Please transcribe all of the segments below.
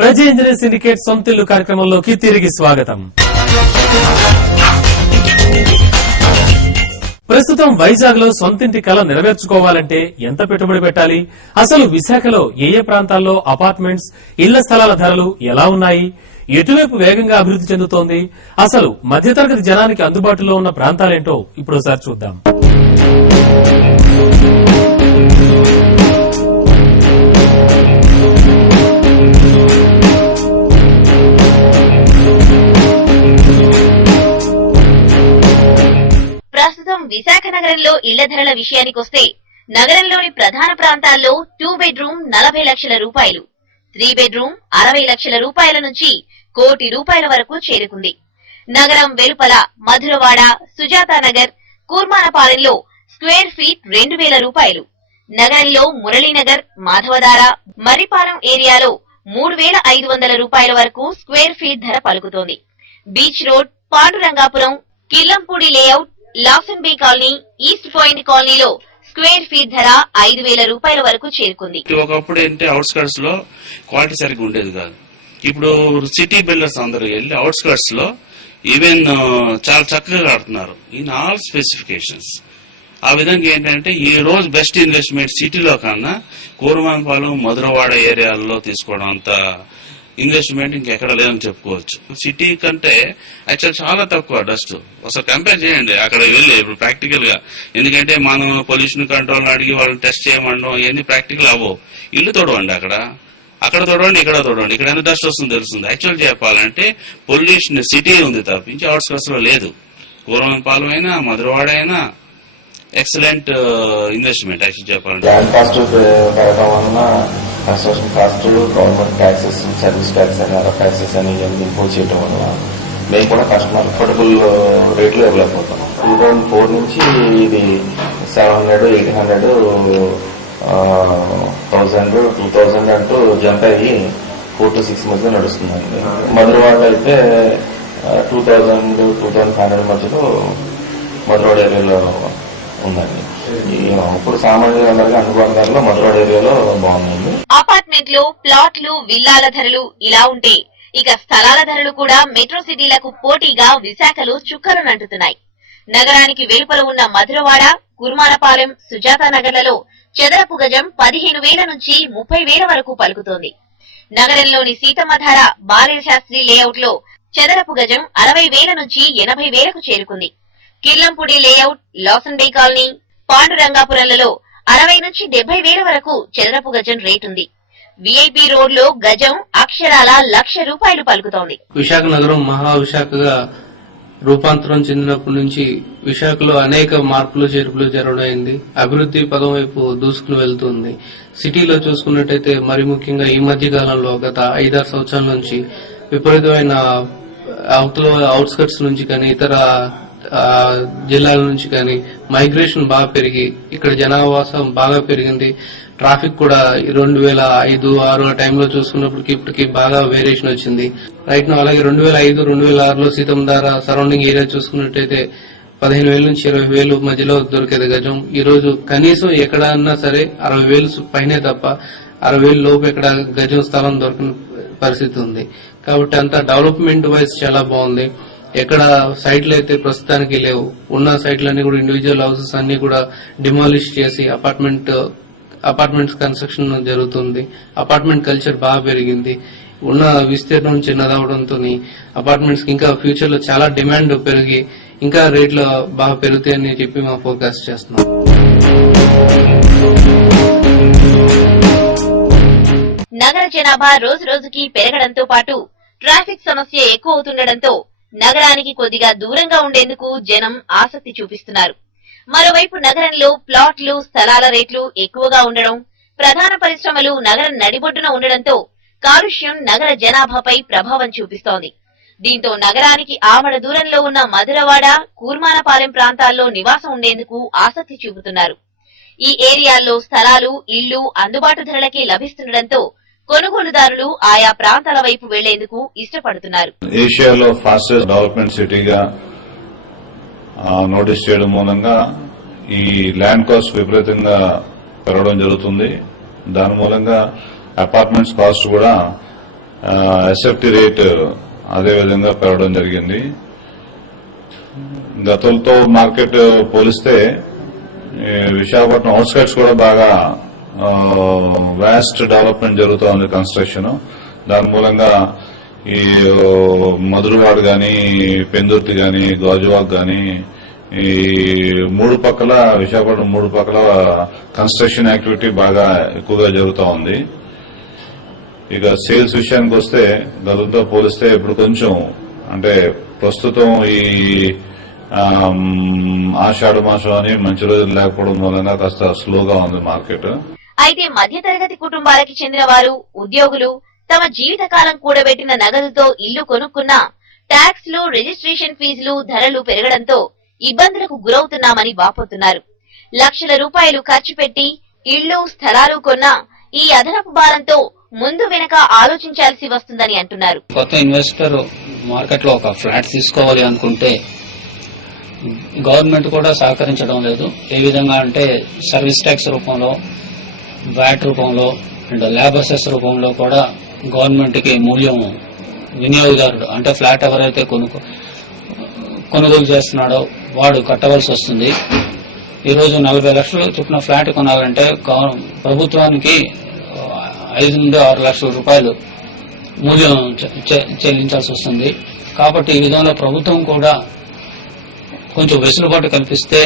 ప్రజా engineer syndicate సొంతిల్లు కార్యక్రమంలోకి తిరిగి స్వాగతం. ప్రస్తుతం వైజాగ్ లో సొంతింటి కల నెరవేర్చుకోవాలంటే ఎంత పెట్టుబడి పెట్టాలి? అసలు విశాఖలో ఏ ప్రాంతాల్లో అపార్ట్మెంట్స్, ఇళ్ల స్థలాల ధరలు ఎలా ఉన్నాయి? ఎటువైపు వేగంగా అభివృద్ది చెందుతోంది? అసలు మధ్యతరగతి జనానికి అందుబాటులో ఉన్న ప్రాంతాలేంటో ఇప్పుడోసారి చూద్దాం. ప్రస్తుతం విశాఖ నగరంలో ఇళ్ల ధరల విషయానికొస్తే నగరంలోని ప్రధాన ప్రాంతాల్లో 2 బెడ్రూమ్ 40 లక్షల రూపాయలు, 3 బెడ్రూమ్ 60 లక్షల రూపాయల నుంచి ₹1 కోటి వరకు చేరుకుంది. నగరం వెలుపల మధురవాడ, సుజాతానగర్, కూర్మానపాలెంలో స్క్వేర్ ఫీట్ ₹2000, నగరంలో మురళీనగర్, మాధవదార, మర్రిపాలెం ఏరియాలో ₹3500 వరకు స్క్వేర్ ఫీట్ ధర పలుకుతోంది. Beach road, Pandurangapuram, Killampudi layout, Lawson bay colony, east point కాలనీలో స్క్వేర్ ఫీట్ ధర ₹5000 వరకు చేరుకుంది. ఒకప్పుడు ఏంటంటే అవుట్స్కర్ట్స్ లో క్వాలిటీ సరిగ్గా ఉండేది కాదు. ఇప్పుడు సిటీ బిల్డర్స్ అందరూ వెళ్ళి అవుట్స్కర్ట్స్ లో ఈవెన్ చాలా చక్కగా కడుతున్నారు ఇన్ ఆల్ స్పెసిఫికేషన్స్. ఆ విధంగా ఏంటంటే ఈ రోజు బెస్ట్ ఇన్వెస్ట్మెంట్ సిటీలో కన్నా కూరమానపాలెం, మధురవాడ ఏరియాల్లో తీసుకోవడం అంత ఇన్వెస్ట్మెంట్ ఇంకెక్కడ లేదని చెప్పుకోవచ్చు. సిటీ కంటే యాక్చువల్ చాలా తక్కువ డస్ట్. ఒకసారి కంపేర్ చేయండి అక్కడ వెళ్ళి ఇప్పుడు ప్రాక్టికల్ గా. ఎందుకంటే మనం పొల్యూషన్ కంట్రోల్ అడిగి వాళ్ళని టెస్ట్ చేయమండం ఇవన్నీ ప్రాక్టికల్ అవ్వవు. ఇల్లు తోడవండి, అక్కడ తోడవండి, ఇక్కడ తోడవండి, ఇక్కడ ఎంత డస్ట్ వస్తుందో తెలుస్తుంది. యాక్చువల్ చెప్పాలంటే పొల్యూషన్ సిటీ ఉంది తప్పించి అవుట్స్కర్ట్స్ లో లేదు. కూరమానపాలెం అయినా మధురవాడ అయినా ఎక్సలెంట్ ఇన్వెస్ట్మెంట్ యాక్చువల్ చెప్పాలంటే. Construction cost, government taxes, service tax అని, అదర్ ట్యాక్సెస్ అని ఇవన్నీ ఇంపోజ్ చేయడం వల్ల మేము కూడా కస్టమర్ అఫోర్డబుల్ రేట్లు ఇవ్వలేకపోతున్నాం. 2004 నుంచి ఇది 700, 800, 1000, 2000 అంటూ జంప్ అయ్యి 4 to 6 మధ్య నడుస్తుందండి. మధురవాడ అయితే 2000, 2500 మధ్యలో మధురవాడ ఏరియాలో ఉందండి. ఇప్పుడు సామాన్య అందరికీ అందుబాటులో మధురవాడ ఏరియాలో బాగుందండి. అపార్ట్మెంట్ లో ప్లాట్లు, విల్లాల ధరలు ఇలా ఉంటే ఇక స్థలాల ధరలు కూడా మెట్రో సిటీలకు పోటీగా విశాఖలో చుక్కలు నంటుతున్నాయి. నగరానికి వెలుపల ఉన్న మధురవాడ, కుర్మానపాలెం, సుజాతానగర్లలో చదరపు గజం 15,000 నుంచి 30,000 వరకు పలుకుతోంది. నగరంలోని సీతమ్మధార, బాలేరు శాస్త్రి లేఅవుట్ లో చదరపు గజం 60,000 నుంచి 80,000కు చేరుకుంది. Killampudi layout, Lawson bay colony, పాండురంగాపురంలలో 60 నుంచి 70,000 వరకు చదరపు గజం రేటుంది. విఐపి రోడ్ లో గజం అక్షరాల ₹1,00,000 పలుకుతోంది. విశాఖ నగరం మహా విశాఖగా రూపాంతరం చెందినప్పటి నుంచి విశాఖలో అనేక మార్పులు చేర్పులు జరగడమైంది. అభివృద్ది పదం వైపు దూసుకుని వెళ్తుంది. సిటీలో చూసుకున్నట్టయితే మరి ముఖ్యంగా ఈ మధ్య కాలంలో గత 5-6 సంవత్సరాల నుంచి విపరీతమైన అవుట్స్కట్స్ నుంచి కానీ ఇతర జిల్లాల నుంచి కానీ మైగ్రేషన్ బాగా పెరిగి ఇక్కడ జనావాసం బాగా పెరిగింది. ట్రాఫిక్ కూడా 2005-6 ఆ టైంలో చూసుకున్నప్పటికీ ఇప్పటికి బాగా వేరియేషన్ వచ్చింది. రైట్ నో అలాగే 2005-2006లో సీతంధార సరౌండింగ్ ఏరియా చూసుకున్నట్టయితే 15,000 నుంచి 20,000 మధ్యలో దొరికేది గజం. ఈ రోజు కనీసం ఎక్కడన్నా సరే 60,000 పైనే తప్ప 60,000 లోపు ఎక్కడ గజం స్థలం దొరికిన పరిస్థితి ఉంది. కాబట్టి అంతా డెవలప్మెంట్ వైజ్ చాలా బాగుంది. ఎక్కడ సైట్లు అయితే ప్రస్తుతానికి లేవు. ఉన్న సైట్లన్నీ కూడా ఇండివిజువల్ హౌసెస్ అన్ని కూడా డిమాలిష్ చేసి అపార్ట్మెంట్స్ కన్స్ట్రక్షన్ జరుగుతుంది. అపార్ట్మెంట్ కల్చర్ బాగా పెరిగింది. ఉన్న విస్తీర్ణం చిన్నదవడంతో అపార్ట్మెంట్స్ కి ఇంకా ఫ్యూచర్ లో చాలా డిమాండ్ పెరిగి ఇంకా రేట్లు బాగా పెరుగుతాయని చెప్పి మేము ఫోర్కాస్ట్ చేస్తున్నాం. నగర జనాభా రోజు రోజుకి పెరగడంతో పాటు ట్రాఫిక్ సమస్య ఎక్కువ అవుతుండటంతో నగరానికి కొద్దిగా దూరంగా ఉండేందుకు జనం ఆసక్తి చూపిస్తున్నారు. మరోవైపు నగరంలో ప్లాట్లు, స్థలాల రేట్లు ఎక్కువగా ఉండడం, ప్రధాన పరిశ్రమలు నగరం నడిబొడ్డున ఉండడంతో కాలుష్యం నగర జనాభాపై ప్రభావం చూపిస్తోంది. దీంతో నగరానికి ఆమడ దూరంలో ఉన్న మధురవాడ, కూర్మానపాలెం ప్రాంతాల్లో నివాసం ఉండేందుకు ఆసక్తి చూపుతున్నారు. ఈ ఏరియాల్లో స్థలాలు, ఇళ్లు అందుబాటు ధరలకే లభిస్తుండటంతో కొనుగోలుదారులు ఆయా ప్రాంతాల వైపు వెళ్లేందుకు ఇష్టపడుతున్నారు. ఏషియాలో ఫాస్టెస్ట్ డెవలప్మెంట్ సిటీగా నోటీస్ చేయడం మూలంగా ఈ ల్యాండ్ కాస్ట్ విపరీతంగా పెరగడం జరుగుతుంది. దాని మూలంగా అపార్ట్మెంట్స్ కాస్ట్ కూడా ఎస్ఎఫ్టీ రేట్ అదేవిధంగా పెరగడం జరిగింది. గతంతో మార్కెట్ పోలిస్తే విశాఖపట్నం అవుట్స్కట్స్ కూడా బాగా వాస్ట్ డెవలప్మెంట్ జరుగుతూ ఉంది కన్స్ట్రక్షన్. దాని మూలంగా ఈ మధురవాడ గాని, పెందుర్తి గాని, గాజువాక్ గాని ఈ విశాఖపట్నం మూడు పక్కల కన్స్ట్రక్షన్ యాక్టివిటీ బాగా ఎక్కువగా జరుగుతూ ఉంది. ఇక సేల్స్ విషయానికి వస్తే గతంతో పోలిస్తే ఇప్పుడు కొంచెం అంటే ప్రస్తుతం ఈ ఆషాఢ మాసం అని మంచి రోజులు లేకపోవడం మూలంగా కాస్త స్లోగా ఉంది మార్కెట్. అయితే మధ్యతరగతి కుటుంబాలకి చెందిన వారు, ఉద్యోగులు తమ జీవితకాలం కూడబెట్టిన నగదుతో ఇల్లు కొనుక్కున్నా ట్యాక్స్ లు, రిజిస్ట్రేషన్ ఫీజులు, ధరలు పెరగడంతో ఇబ్బందులకు గురవుతున్నామని వాపోతున్నారు. లక్షల రూపాయలు ఖర్చు పెట్టి ఇళ్లు, స్థలాలు కొన్నా ఈ అదనపు భారంతో ముందు వెనక ఆలోచించాల్సి వస్తుందని అంటున్నారు. కొత్త ఇన్వెస్టర్ మార్కెట్ లో ఒక ఫ్లాట్ తీసుకోవాలి అనుకుంటే గవర్నమెంట్ కూడా సహకరించడం లేదు. ఏ విధంగా అంటే సర్వీస్ ట్యాక్స్ రూపంలో, వ్యాట్ రూపంలో అండ్ లేబర్ సెస్ రూపంలో కూడా గవర్నమెంట్ కి మూల్యం వినియోగదారుడు అంటే ఫ్లాట్ ఎవరైతే కొనుగోలు చేస్తున్నాడో వాడు కట్టవలసి వస్తుంది. ఈ రోజు 40 లక్షలు చొప్పున ఫ్లాట్ కొనాలంటే ప్రభుత్వానికి 5 నుండి 6 లక్షల రూపాయలు మూల్యం చెల్లించాల్సి వస్తుంది. కాబట్టి ఈ విధంగా ప్రభుత్వం కూడా కొంచెం వెసులుబాటు కల్పిస్తే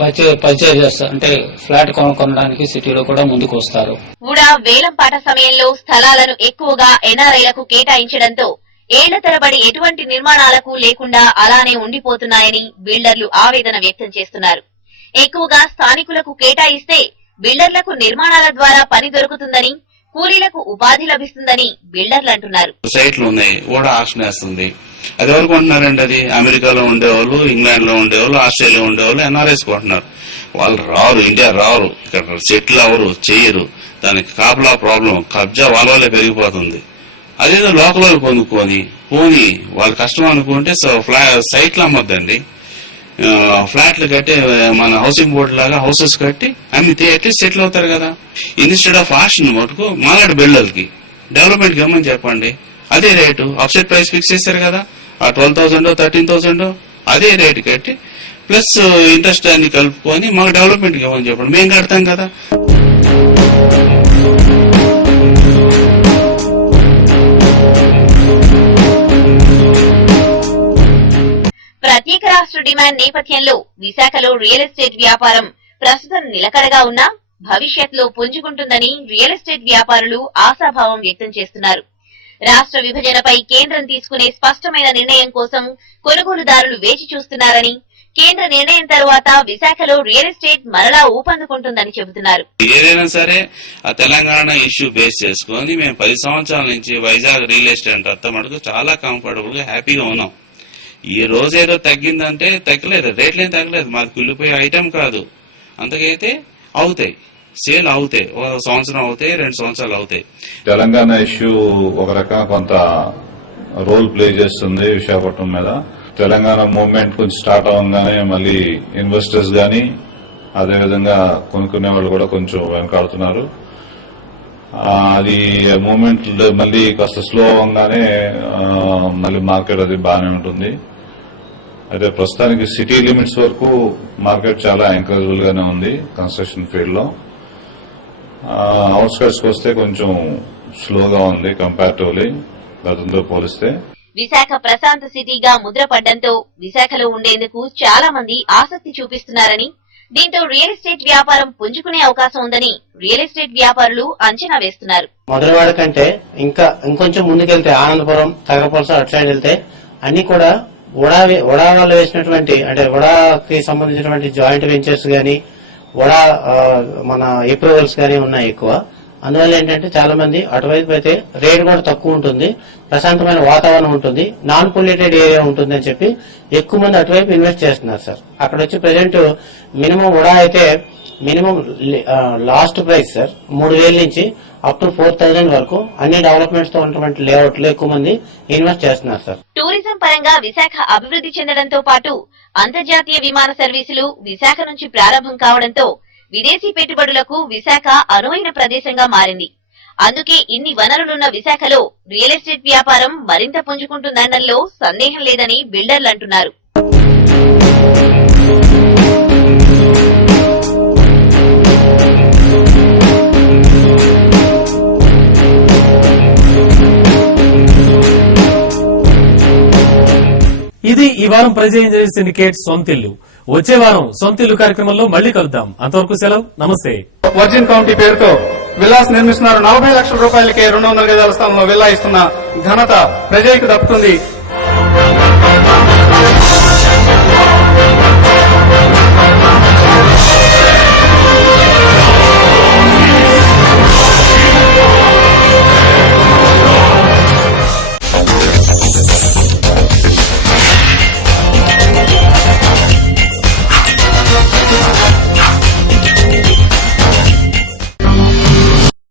పర్చేజ్ చేస్తారు, అంటే ఫ్లాట్ కొనడానికి సిటీలో కూడా ముందుకు వస్తారు. కూడా వేలంపాట సమయంలో స్థలాలను ఎక్కువగా ఎన్ఆర్ఐలకు కేటాయించడంతో ఏళ్ల తరబడి ఎటువంటి నిర్మాణాలకు లేకుండా అలానే ఉండిపోతున్నాయని బిల్డర్లు ఆవేదన వ్యక్తం చేస్తున్నారు. ఎక్కువగా స్థానికులకు కేటాయిస్తే బిల్డర్లకు నిర్మాణాల ద్వారా పని దొరుకుతుందని, కూలీలకు ఉపాధి లభిస్తుందని బిల్డర్లు అంటున్నారు. సైట్లు ఉన్నాయి, ఓడా ఆక్షన్ వేస్తుంది. అది ఎవరు కొంటున్నారండి? అది అమెరికాలో ఉండేవాళ్ళు, ఇంగ్లాండ్ లో ఉండేవాళ్ళు, ఆస్ట్రేలియా ఉండేవాళ్ళు ఎన్ఆర్ఐస్ కొంటున్నారు. వాళ్ళు రారు, ఇండియా రారు, ఇక్కడ సెటిల్ అవరు, చేయరు. దానికి కాపలా ప్రాబ్లం, కబ్జా వాళ్ళే పెరిగిపోతుంది. అదేదో లోకల్ వాళ్ళు కొనుక్కొని పోని వాళ్ళ కష్టం అనుకుంటే సైట్లు అమ్మొద్దండి. ఫ్లాట్లు కట్టి మన హౌసింగ్ బోర్డు లాగా హౌసెస్ కట్టి అమ్మితే అట్లీస్ట్ సెటిల్ అవుతారు కదా. ఇన్స్టెడ్ ఆఫ్ ఆక్షన్ మటుకు మాలాడు బిల్డర్లకి డెవలప్మెంట్ ఇవ్వమని చెప్పండి. అదే రేటు అప్సెట్ ప్రైస్ ఫిక్స్ చేశారు కదా, ఆ 12,000 13,000 అదే రేటు కట్టి ప్లస్ ఇంట్రెస్ట్ అన్ని కలుపుకొని మాకు డెవలప్మెంట్ ఇవ్వమని చెప్పండి, మేము కడతాం కదా. ప్రత్యేక రాష్ట్ర డిమాండ్ నేపథ్యంలో విశాఖలో రియల్ ఎస్టేట్ వ్యాపారం ప్రస్తుతం నిలకడగా ఉన్నా భవిష్యత్తులో పుంజుకుంటుందని రియల్ ఎస్టేట్ వ్యాపారులు ఆశాభావం వ్యక్తం చేస్తున్నారు. రాష్ట్ర విభజనపై కేంద్రం తీసుకునే స్పష్టమైన నిర్ణయం కోసం కొనుగోలుదారులు వేచి చూస్తున్నారని, కేంద్ర నిర్ణయం తర్వాత విశాఖలో రియల్ ఎస్టేట్ మరలా ఊపందుకుంటుందని చెబుతున్నారు. ఏదైనా సరే ఆ తెలంగాణ ఇష్యూ బేస్ చేసుకుని మేము 10 సంవత్సరాల నుంచి వైజాగ్ రియల్ ఎస్టేట్ అంతా మటుకు చాలా కంఫర్టబుల్ గా హ్యాపీగా ఉన్నాం. ఈ రోజు ఏదో తగ్గిందంటే తగ్గలేదు, రేట్లేం తగ్గలేదు, మాకు కుళ్ళిపోయే ఐటమ్ కాదు. అంతకైతే అవుతాయి, సేల్ అవుతాయి, 1 సంవత్సరం అవుతాయి, 2 సంవత్సరాలు అవుతాయి. తెలంగాణ ఇష్యూ ఒక రకంగా కొంత రోల్ ప్లే చేస్తుంది విశాఖపట్నం మీద. తెలంగాణ మూవ్మెంట్ కొంచెం స్టార్ట్ అవ్వగానే మళ్ళీ ఇన్వెస్టర్స్ గానీ అదేవిధంగా కొనుక్కునే వాళ్ళు కూడా కొంచెం వెనకాడుతున్నారు. అది మూవ్మెంట్ మళ్ళీ కాస్త స్లో అవ్వగానే మళ్ళీ మార్కెట్ అది బాగానే ఉంటుంది. అయితే ప్రస్తుతానికి సిటీ లిమిట్స్ వరకు మార్కెట్ చాలా ఎంకరేజబుల్ గానే ఉంది కన్స్ట్రక్షన్ ఫీల్డ్ లో. అవుట్స్కట్స్ కి వస్తే కొంచెం స్లోగా ఉంది కంపారిటివ్లీ గతంతో పోలిస్తే. విశాఖ ప్రశాంత సిటీగా ముద్రపడ్డంతో విశాఖలో ఉండేందుకు చాలా మంది ఆసక్తి చూపిస్తున్నారని, దీంతో రియల్ ఎస్టేట్ వ్యాపారం పుంజుకునే అవకాశం ఉందని రియల్ ఎస్టేట్ వ్యాపారులు అంచనా వేస్తున్నారు. మధురవాడ కంటే ఇంకొంచెం ముందుకెళ్తే ఆనందపురం, తగరపల్స అటు సైడ్ వెళ్తే అన్ని కూడా ఉడా వాళ్ళు వేసినటువంటి అంటే ఉడాకి సంబంధించినటువంటి జాయింట్ వెంచర్స్ గానీ ఉడా మన అప్రూవల్స్ గానీ ఉన్నాయి ఎక్కువ. అందువల్ల ఏంటంటే చాలా మంది అటువైపు అయితే రేట్ కూడా తక్కువ ఉంటుంది, ప్రశాంతమైన వాతావరణం ఉంటుంది, నాన్ పొల్యూటెడ్ ఏరియా ఉంటుంది అని చెప్పి ఎక్కువ మంది అటువైపు ఇన్వెస్ట్ చేస్తున్నారు సార్. అక్కడ వచ్చి ప్రెసెంట్ మినిమం ఉడా అయితే మినిమం లాస్ట్ ప్రైస్ సార్ 3,000 నుంచి అప్ టు 4,000 వరకు అన్ని డెవలప్మెంట్స్ తో ఉన్నటువంటి లేఅవుట్ లో ఎక్కువ మంది ఇన్వెస్ట్ చేస్తున్నారు సార్. టూరిజం పరంగా విశాఖ అభివృద్ధి చెందడంతో పాటు అంతర్జాతీయ విమాన సర్వీసులు విశాఖ నుంచి ప్రారంభం కావడంతో విదేశీ పెట్టుబడులకు విశాఖ అనువైన ప్రదేశంగా మారింది. అందుకే ఇన్ని వనరులున్న విశాఖలో రియల్ ఎస్టేట్ వ్యాపారం మరింత పుంజుకుంటుందనడంలో సందేహం లేదని బిల్డర్లు అంటున్నారు. ఇది ఈ వారం ప్రజా ఇంజనీర్ సిండికేట్ సొంతిల్లు. వచ్చే వారం సొంతిల్లు కార్యక్రమంలో మళ్లీ కలుద్దాం. అంతవరకు సెలవు, నమస్తే. వర్జిన్ కౌంటీ పేరుతో విల్లాస్ నిర్మిస్తున్నారు. 40 లక్షల రూపాయలకే 200 గజాల స్థలంలో విల్లా ఇస్తున్న ఘనత ప్రజలకు దక్కుతుంది.